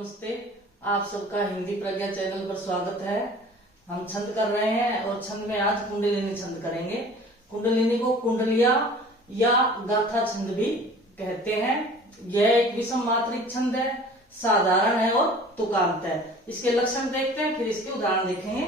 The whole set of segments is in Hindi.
नमस्ते। आप सबका हिंदी प्रज्ञा चैनल पर स्वागत है। हम छंद कर रहे हैं और छंद में आज कुंडलिनी छंद करेंगे। कुंडलिनी को कुंडलिया या गाथा छंद भी कहते हैं। यह एक विषम मात्रिक छंद है, साधारण है और तुकांत है। इसके लक्षण देखते हैं, फिर इसके उदाहरण देखेंगे।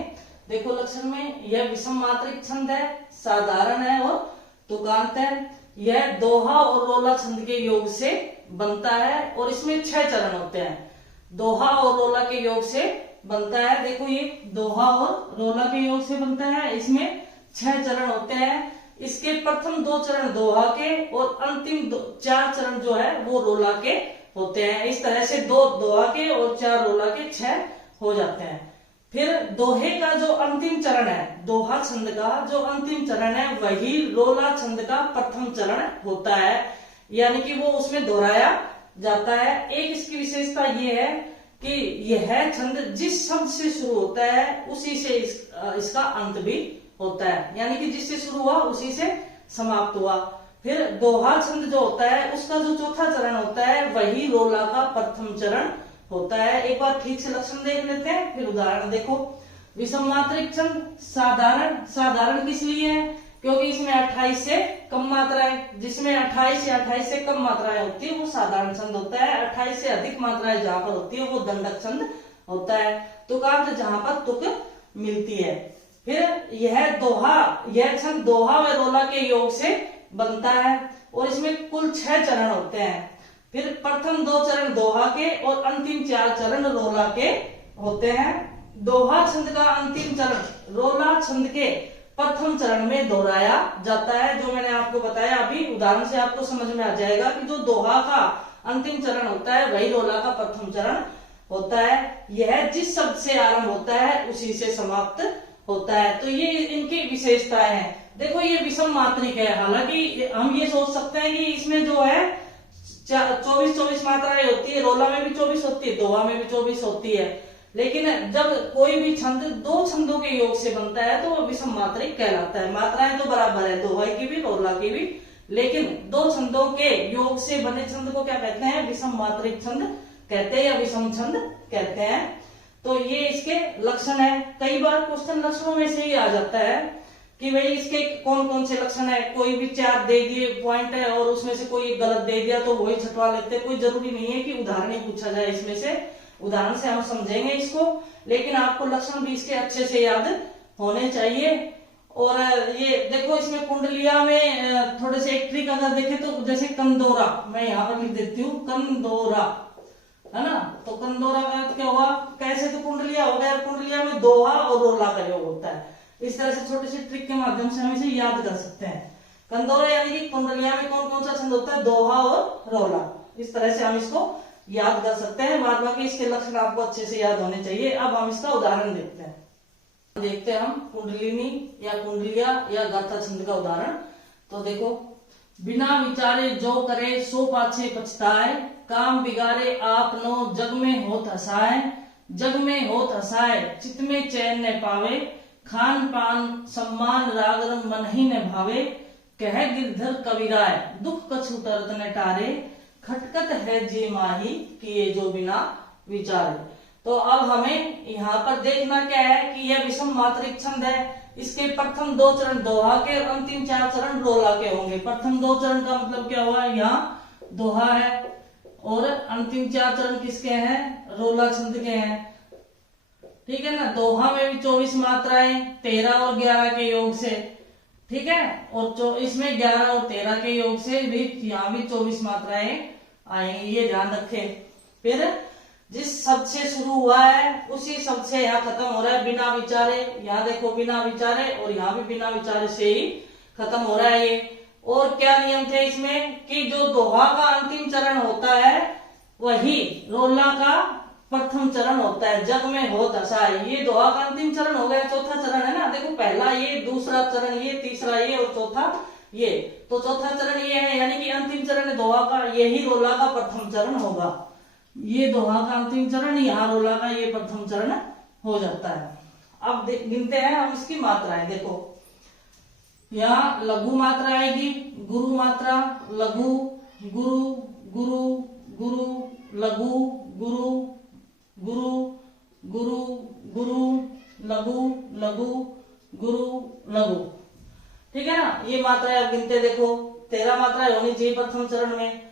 देखो लक्षण में, यह विषम मात्रिक छंद है, साधारण है और तुकांत है। यह दोहा और रोला छंद के योग से बनता है और इसमें 6 चरण होते हैं। दोहा और रोला के योग से बनता है। देखो ये दोहा और रोला के योग से बनता है। इसमें 6 चरण होते हैं। इसके प्रथम 2 चरण दोहा के और अंतिम 4 चरण जो है वो रोला के होते हैं। इस तरह से 2 दोहा के और 4 रोला के 6 हो जाते हैं। फिर दोहे का जो अंतिम चरण है, दोहा छंद का जो अंतिम चरण है, वही रोला छंद का प्रथम चरण होता है, यानी कि वो उसमें दोहराया जाता है। एक इसकी विशेषता ये है कि यह छंद जिस शब्द से शुरू होता है उसी से इसका अंत भी होता है, यानी कि जिससे शुरू हुआ उसी से समाप्त हुआ। फिर दोहा छंद जो होता है उसका जो चौथा चरण होता है वही रोला का प्रथम चरण होता है। एक बार ठीक से लक्षण देख लेते हैं, फिर उदाहरण देखो। विषम मात्रिक छंद साधारण किस लिए है? क्योंकि इसमें 28 से कम मात्राएं, जिसमें 28 या 28 से कम मात्राएं होती है वो साधारण छंद होता है। 28 से अधिक मात्राएं जहां पर होती है वो दंडक छंद होता है। तुकांत जहां पर तुक मिलती है। फिर यह छंद दोहा व रोला के योग से बनता है और इसमें कुल 6 चरण होते हैं। फिर प्रथम 2 चरण दोहा के और अंतिम 4 चरण रोला के होते हैं। दोहा छंद का अंतिम चरण रोला छंद के प्रथम चरण में दोहराया जाता है। जो मैंने आपको बताया अभी, उदाहरण से आपको समझ में आ जाएगा कि जो दोहा का अंतिम चरण होता है वही रोला का प्रथम चरण होता है। यह जिस शब्द से आरंभ होता है उसी से समाप्त होता है। तो ये इनकी विशेषताएं हैं। देखो ये विषम मात्रिक है, हालांकि हम ये सोच सकते हैं कि इसमें जो है 24 मात्राएं होती है, रोला में भी 24 होती है, दोहा में भी 24 होती है। लेकिन जब कोई भी छंद 2 छंदों के योग से बनता है तो वो विषम मात्रिक कहलाता है। मात्राएं तो बराबर है, दोहा की भी रोला की भी, लेकिन 2 छंदों के योग से बने छंद को क्या कहते हैं? विषम मात्रिक छंद कहते हैं या विषम छंद कहते हैं। तो ये इसके लक्षण है। कई बार क्वेश्चन लक्षणों में से ही आ जाता है कि भाई इसके कौन कौन से लक्षण है। कोई भी 4 दे दिए पॉइंट है और उसमें से कोई गलत दे दिया तो वही छटवा लेते। कोई जरूरी नहीं है कि उदाहरण ही पूछा जाए इसमें से, उदाहरण से हम समझेंगे इसको, लेकिन आपको लक्षण भी इसके अच्छे से याद होने चाहिए। और ये देखो इसमें कुंडलिया में थोड़े से एक ट्रिक अगर देखें तो, जैसे कंदोरा, मैं यहाँ पर लिख देती हूँ कंदोरा, है ना। तो कंदोरा का अर्थ क्या हुआ? कैसे? तो कुंडलिया हो गया। कुंडलिया में दोहा और रोला का योग होता है। इस तरह से छोटी सी ट्रिक के माध्यम से हम इसे याद कर सकते हैं। कंदोरा यानी कि कुंडलिया में कौन कौन सा छंद होता है? दोहा और रोला। इस तरह से हम इसको याद कर सकते हैं। बाद बाकी इसके लक्षण आपको अच्छे से याद होने चाहिए। अब हम इसका उदाहरण देखते हैं। देखते हैं हम कुंडलिनी या कुंडलिया या गाथा छंद का उदाहरण। तो देखो, बिना विचारे जो करे सो पाछे पछताए, काम बिगाड़े आप नो जग में होत हसाए, जग में होत हसाए चित में चैन न पावे, खान पान सम्मान रागरम मन ही न भावे, कह गिरधर कविराय दुख कछु तरत न टारे, खटकत है जे माही किए जो बिना विचारे। तो अब हमें यहाँ पर देखना क्या है कि यह विषम मात्रिक छंद है। इसके प्रथम 2 चरण दोहा के और अंतिम 4 चरण रोला के होंगे। प्रथम 2 चरण का मतलब क्या हुआ? यहाँ दोहा है और अंतिम 4 चरण किसके हैं? रोला छंद के हैं। ठीक है ना। दोहा में भी 24 मात्राएं 13 और 11 के योग से, ठीक है, और इसमें 11 और 13 के योग से भी यहाँ भी 24 मात्राएं आएंगी, ये ध्यान रखें। फिर जिस शब्द से शुरू हुआ है उसी शब्द से यहाँ खत्म हो रहा है। बिना विचारे, यहाँ देखो बिना विचारे, और यहाँ भी बिना विचारे से ही खत्म हो रहा है ये। और क्या नियम थे इसमें कि जो दोहा का अंतिम चरण होता है वही रोला का प्रथम चरण होता है। जग में हो दशा, ये दोहा का अंतिम चरण हो गया, चौथा चरण है ना। देखो पहला ये, दूसरा चरण ये, तीसरा ये और चौथा ये। तो चौथा चरण ये है, यानी कि अंतिम चरण दोहा का, यही रोला का प्रथम चरण होगा। ये दोहा का अंतिम चरण, यहाँ रोला का ये प्रथम चरण हो जाता है। अब गिनते हैं हम इसकी मात्राएं। देखो यहाँ लघु मात्रा आएगी, गुरु मात्रा, लघु, गुरु, गुरु, गुरु, लघु, गुरु, गुरु गुरु गुरु लघु लघु गुरु लघु। ठीक है ना, ये मात्राएं आप गिनते देखो 13 मात्राएं होनी चाहिए प्रथम चरण में।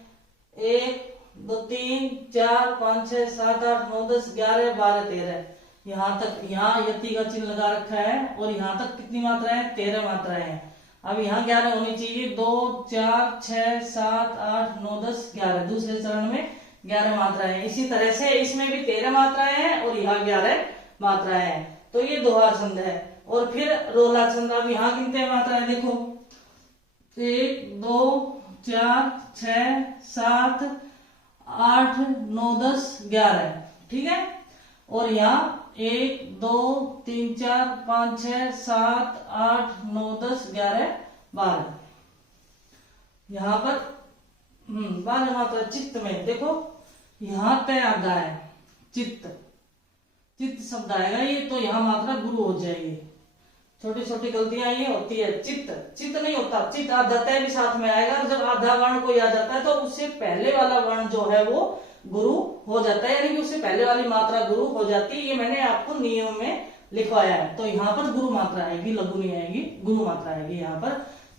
1 2 3 4 5 6 7 8 9 10 11 12 13। यहाँ तक, यहाँ यति का चिन्ह लगा रखा है और यहाँ तक कितनी मात्राएं? 13 मात्राएं हैं। अब यहाँ 11 होनी चाहिए। 2 4 6 7 8 9 10 11। दूसरे चरण में 11 मात्राएं हैं। इसी तरह से इसमें भी 13 मात्राएं हैं और यहाँ 11 मात्राएं हैं। तो ये दोहा छंद है। और फिर रोला छंद। अब यहाँ गिनते हैं मात्राएं देखो 1 2 4 6 7 8 9 10 11। ठीक है, और यहाँ 1 2 3 4 5 6 7 8 9 10 11 12। यहाँ पर 12 मात्रा। चित्त में देखो यहाँ तय आता है चित्त, चित्त शब्द आएगा ये, तो यहाँ मात्रा गुरु हो जाएगी। छोटी छोटी गलतियां ये होती है। चित्त, चित्त नहीं होता, चित्त आधा तय भी साथ में आएगा। जब आधा वर्ण कोई आ जाता है तो उससे पहले वाला वर्ण जो है वो गुरु हो जाता है, यानी कि उससे पहले वाली मात्रा गुरु हो जाती है। ये मैंने आपको नियम में लिखवाया है। तो यहाँ पर गुरु मात्रा आएगी, लघु नहीं आएगी, गुरु मात्रा आएगी यहाँ पर।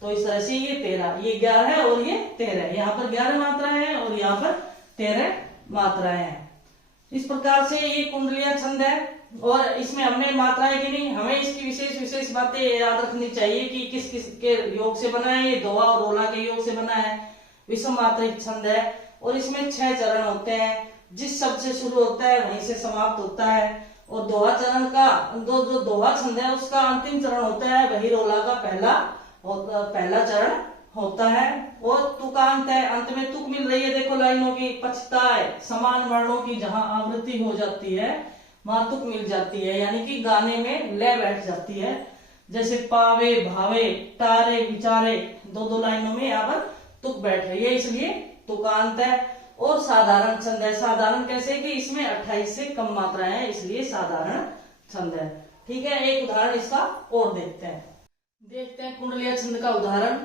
तो इस तरह से ये 13, ये 11 है और ये 13। यहाँ पर 11 मात्राएं हैं और यहाँ पर 13 मात्राएं हैं। इस प्रकार से ये कुंडलिया छंद है। और इसमें हमने मात्राएं गिनी। हमें इसकी विशेष विशेष बातें याद रखनी चाहिए कि किस किस के योग से बना है। ये दोहा और रोला के योग से बना है। विषम मात्रिक छंद है और इसमें 6 चरण होते हैं। जिस शब्द से शुरू होता है वहीं से समाप्त होता है। और दोहा चरण का जो दोहा छंद है उसका अंतिम चरण होता है, वही रोला का पहला चरण होता है। और तुकांत है, अंत में तुक मिल रही है देखो लाइनों की। पछताए, समान वर्णों की जहां आवृत्ति हो जाती है वहां तुक मिल जाती है, यानी कि गाने में लय बैठ जाती है। जैसे पावे भावे तारे विचारे, दो लाइनों में यहाँ पर तुक बैठ रही है, इसलिए तुकांत है। और साधारण छंद है। साधारण कैसे कि इसमें 28 से कम मात्राएं हैं, इसलिए साधारण छंद है। ठीक है, एक उदाहरण इसका और देखते हैं कुंडलिया छंद का उदाहरण।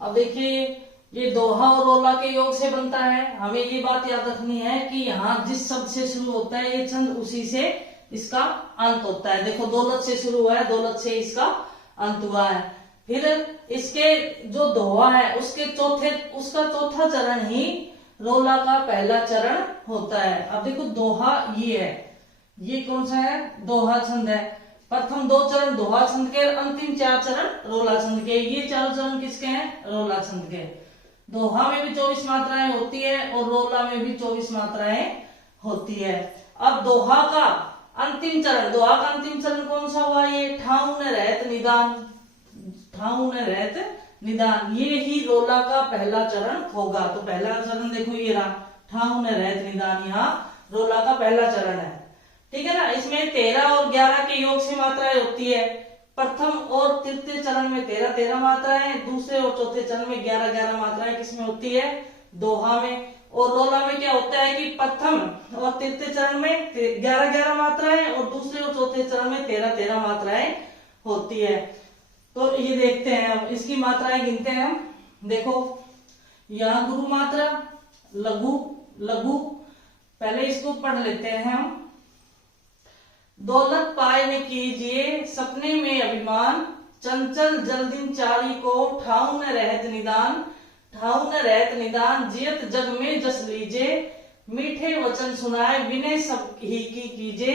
अब देखिए ये दोहा और रोला के योग से बनता है। हमें ये बात याद रखनी है कि यहाँ जिस शब्द से शुरू होता है ये छंद उसी से इसका अंत होता है। देखो दौलत से शुरू हुआ है, दौलत से इसका अंत हुआ है। फिर इसके जो दोहा है उसका चौथा चरण ही रोला का पहला चरण होता है। अब देखो दोहा ये है, ये कौन सा है? दोहा छंद है। प्रथम 2 चरण दोहा छंद के, अंतिम 4 चरण रोला छंद के। ये 4 चरण किसके हैं? रोला छंद के। दोहा में भी 24 मात्राएं होती है और रोला में भी 24 मात्राएं होती है। अब दोहा का अंतिम चरण कौन सा हुआ? ये ठाउन रहत निदान, ठाउन रहत निदान, ये ही रोला का पहला चरण होगा। तो पहला चरण देखो ये रहा, ठाउन रहत निदान, यहाँ रोला का पहला चरण है। ठीक है ना। इसमें 13 और 11 के योग से मात्राएं होती है। प्रथम और तृतीय चरण में 13 मात्राएं, दूसरे और चौथे चरण में 11 मात्राएं किसमें होती है? दोहा में। और रोला में क्या होता है कि प्रथम और तृतीय चरण में 11 मात्राएं और दूसरे और चौथे चरण में 13 मात्राएं होती है। तो ये देखते हैं, अब इसकी मात्राएं गिनते हैं हम। देखो यहाँ गुरु मात्रा, लघु लघु, पहले इसको पढ़ लेते हैं हम। दौलत पाए न कीजिए सपने में अभिमान, चंचल जलदिनचारी को ठाउन रहत निदान, ठाउन रहत निदान, जियत जग में जस लीजे, मीठे वचन सुनाए विनय सब ही की कीजे,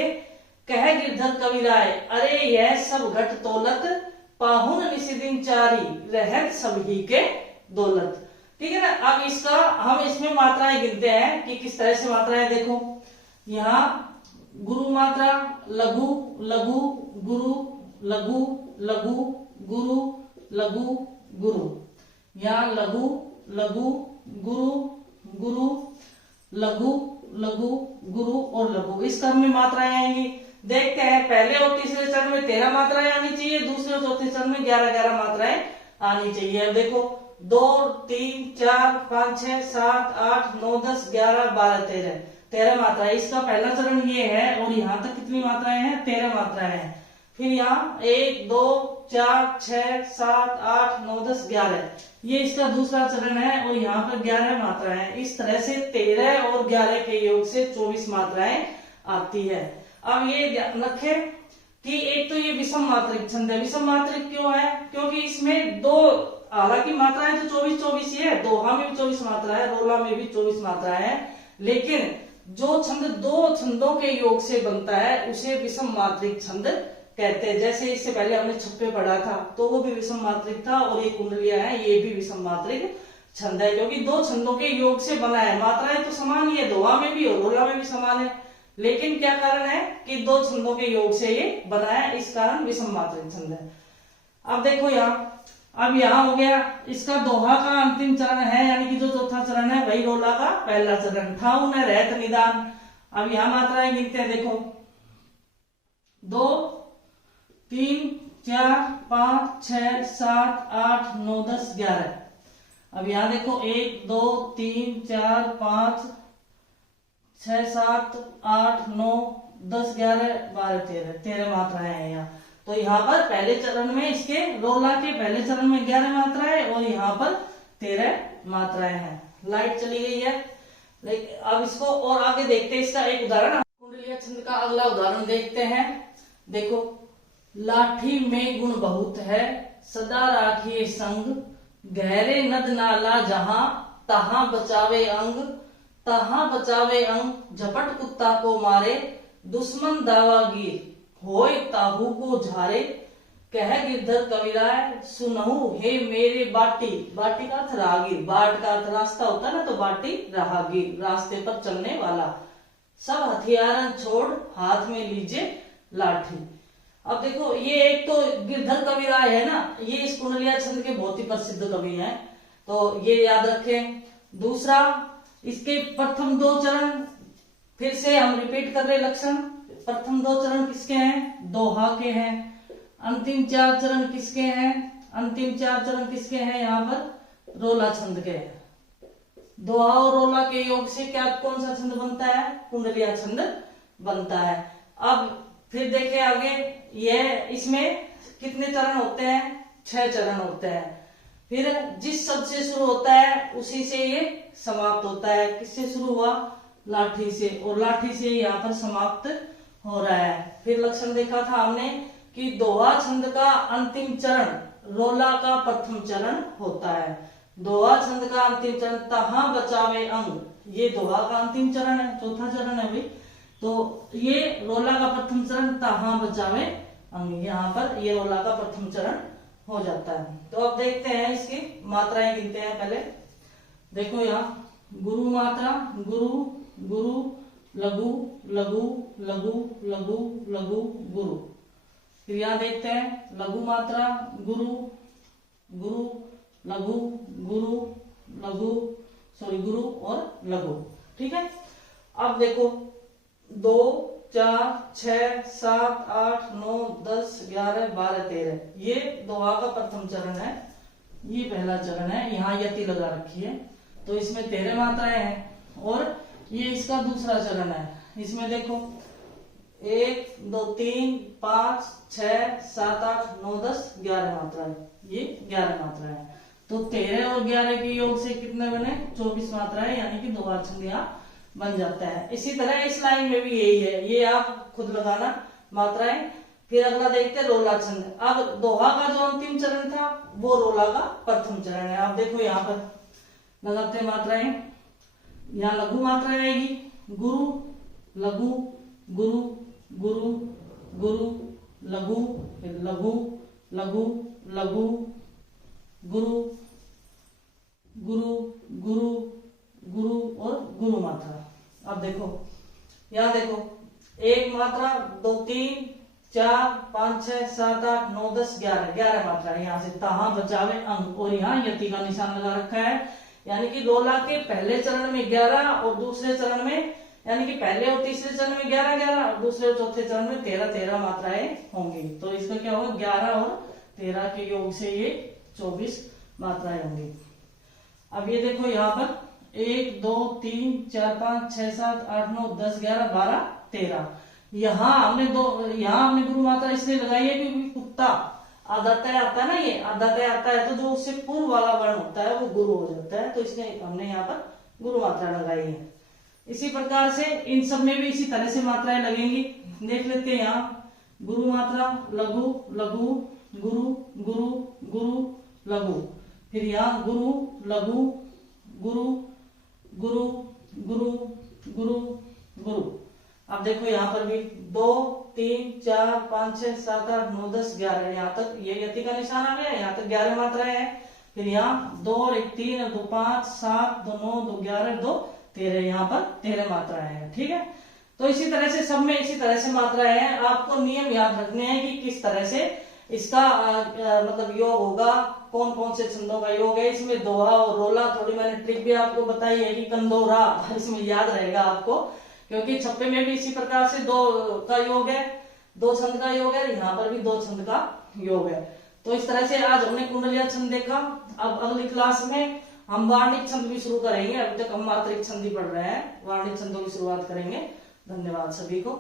कह गिरधर कविराय अरे यह सब घट तौलत, पाहुन निशिदिनचारी रहत सब ही के दौलत। ठीक है ना। अब इसका हम इसमें मात्राएं गिनते हैं कि किस तरह से मात्राएं। देखो यहाँ गुरु मात्रा, लघु लघु गुरु, लघु लघु गुरु, लघु गुरु। यहाँ लघु लघु गुरु गुरु, लघु लघु गुरु और लघु, इस क्रम में मात्राएं आएंगी। देखते हैं, पहले और तीसरे चरण में 13 मात्राएं आनी चाहिए, दूसरे और चौथे चरण में 11 मात्राएं आनी चाहिए। अब देखो 2 3 4 5 6 7 8 9 10 11 12 13 मात्राएं। इसका पहला चरण ये है और यहाँ तक कितनी मात्राएं हैं? 13 मात्राएं हैं। फिर यहाँ 1 2 4 6 7 8 9 10 11, ये इसका दूसरा चरण है और यहाँ पर 11 मात्राएं हैं। इस तरह से 13 और 11 के योग से 24 मात्राएं आती है। अब ये ध्यान रखे कि एक तो ये विषम मात्रिक छंद है। विषम मात्रिक क्यों है? क्योंकि इसमें दो, हालांकि मात्राएं तो 24-24 ही है, दोहा में भी 24 मात्रा है, रोला में भी 24 मात्रा है, लेकिन जो छंद दो छंदों के योग से बनता है उसे विषम मात्रिक छंद कहते हैं। जैसे इससे पहले हमने छप्पे पढ़ा था तो वो भी विषम मात्रिक था, और ये कुंडलियां है ये भी विषम मात्रिक छंद है, क्योंकि दो छंदों के योग से बना है। मात्राएं तो समान ही है, दोहा में भी और रोला में भी समान है, लेकिन क्या कारण है कि दो छंदों के योग से ये बना है, इस कारण विषम मात्रिक छंद है। अब देखो यहाँ, अब यहाँ हो गया इसका दोहा का अंतिम चरण है, यानी कि जो चौथा चरण है वही रोला का पहला चरण था, उन्हें रहत निदान। अब यहाँ मात्राएं गिनते हैं, देखो 2 3 4 5 6 7 8 9 10 11। अब यहाँ देखो 1 2 3 4 5 6 7 8 9 10 11 12 13 मात्राएं हैं यहाँ। तो यहाँ पर पहले चरण में, इसके रोला के पहले चरण में 11 मात्राएं और यहाँ पर 13 मात्राएं हैं। लाइट चली गई है, लेकिन अब इसको और आगे देखते हैं, इसका एक उदाहरण। कुंडलिया छंद का अगला उदाहरण देखते हैं। देखो, लाठी में गुण बहुत है, सदा राखिए संग, गहरे नद नाला जहां, तहां बचावे अंग, तहां बचावे अंग, झपट कुत्ता को मारे, दुश्मन दावागीर, होय ताहू को झारे, कह गिरधर कविराय, सुनहु हे मेरे बाटी। बाटी का अर्थ राहगीर, बाट का अर्थ रास्ता होता है ना, तो बाटी राहगीर, रास्ते पर चलने वाला। सब हथियारन छोड़, हाथ में लीजिए लाठी। अब देखो, ये एक तो गिरधर कविराय है ना, ये इस कुंडलिया छंद के बहुत ही प्रसिद्ध कवि हैं, तो ये याद रखें। दूसरा, इसके प्रथम दो चरण फिर से हम रिपीट कर रहे लक्षण। प्रथम दो चरण किसके हैं? दोहा के हैं। अंतिम 4 चरण किसके हैं? अंतिम 4 चरण किसके हैं? यहाँ पर रोला छंद के हैं। दोहा और रोला के योग से क्या, कौन सा छंद बनता है? कुंडलिया छंद बनता है। अब फिर देखें आगे, यह इसमें कितने चरण होते हैं? 6 चरण होते हैं। फिर जिस शब्द से शुरू होता है उसी से ये समाप्त होता है। किससे शुरू हुआ? लाठी से, और लाठी से यहाँ पर समाप्त हो रहा है। फिर लक्षण देखा था हमने कि दोहा छंद का अंतिम चरण रोला का प्रथम चरण होता है। दोहा छंद का अंतिम चरण तहां बचावे अंग, ये दोहा का अंतिम चरण है, चौथा चरण है भाई। तो ये रोला का प्रथम चरण तहां बचावे अंग, यहाँ पर ये रोला का प्रथम चरण हो जाता है। तो अब देखते हैं इसकी मात्राएं गिनते हैं पहले। देखो यहाँ गुरु मात्रा, गुरु गुरु, लघु लघु लघु लघु लघु गुरु। फिर यहाँ देखते हैं लघु मात्रा, गुरु गुरु लघु गुरु लघु, गुरु और लघु। ठीक है। अब देखो 2 4 6 7 8 9 10 11 12 13, ये दोहा का प्रथम चरण है, ये पहला चरण है। यहाँ यति लगा रखी है, तो इसमें 13 मात्राएं हैं। और ये इसका दूसरा चरण है, इसमें देखो 1 2 3 5 6 7 8 9 10 11 मात्राएं, ये 11 मात्राएं हैं। तो 13 और 11 के योग से कितने बने? 24 मात्राएं, यानी कि दोहा छंद यहाँ बन जाता है। इसी तरह इस लाइन में भी यही है, ये आप खुद लगाना मात्राएं। फिर अगला देखते हैं रोला छंद। अब दोहा का जो अंतिम चरण था वो रोला का प्रथम चरण है। आप देखो यहाँ पर लगाते हैं मात्राएं। यहाँ लघु मात्रा आएगी, गुरु लघु गुरु गुरु गुरु लघु, लघु लघु लघु गुरु गुरु गुरु गुरु और गुरु मात्रा। अब देखो यहाँ देखो 1 मात्रा 2 3 4 5 6 7 8 9 10 11 मात्रा है। यहाँ से तहां बचावे अंग, और यहाँ यति का निशान लगा रखा है, यानी कि रोला के पहले चरण में 11 और दूसरे चरण में, यानी कि पहले और तीसरे चरण में 11 11 और दूसरे और चौथे चरण में 13 13 मात्राएं होंगी। तो इसका क्या होगा? 11 और 13 के योग से ये 24 मात्राएं होंगी। अब ये देखो यहाँ पर 1 2 3 4 5 6 7 8 9 10 11 12 13, यहाँ हमने गुरु मात्रा इसलिए लगाई है क्योंकि कुत्ता आदातय आता है ना, ये आदातय आता है, तो जो उससे पूर्व वाला वर्ण होता है वो गुरु हो जाता है, तो इसलिए हमने यहाँ पर गुरु मात्रा लगाई है। इसी प्रकार से इन सब में भी इसी तरह से मात्राएं लगेंगी। देख लेते हैं यहाँ गुरु मात्रा, लघु लघु गुरु गुरु गुरु लघु, फिर यहाँ गुरु लघु गुरु गुरु गुरु गुरु गुरु। अब देखो यहाँ पर भी 2 3 4 5 6 7 8 9 10 11 यहाँ तक ये यति का निशान आ गया, यहाँ तक 11 मात्राएं हैं। फिर यहाँ 2 और 1 3 2 5 7 2 9 2 11 2 13 यहाँ पर 13 मात्राएं हैं। ठीक है, तो इसी तरह से सब में इसी तरह से मात्राएं हैं। आपको नियम याद रखने हैं कि किस तरह से इसका मतलब योग होगा, कौन कौन से छंदों का योग है। इसमें दोहा और रोला थोड़ी मैंने ट्रिक भी आपको बताई है कि कंदोरा, इसमें याद रहेगा आपको, क्योंकि छप्पे में भी इसी प्रकार से 2 का योग है, 2 छंद का योग है, यहाँ पर भी 2 छंद का योग है। तो इस तरह से आज हमने कुंडलिया छंद देखा। अब अगली क्लास में हम वार्णिक छंद भी शुरू करेंगे। अभी तक हम मात्रिक छंद ही पढ़ रहे हैं, वार्णिक छंदों की शुरुआत करेंगे। धन्यवाद सभी को।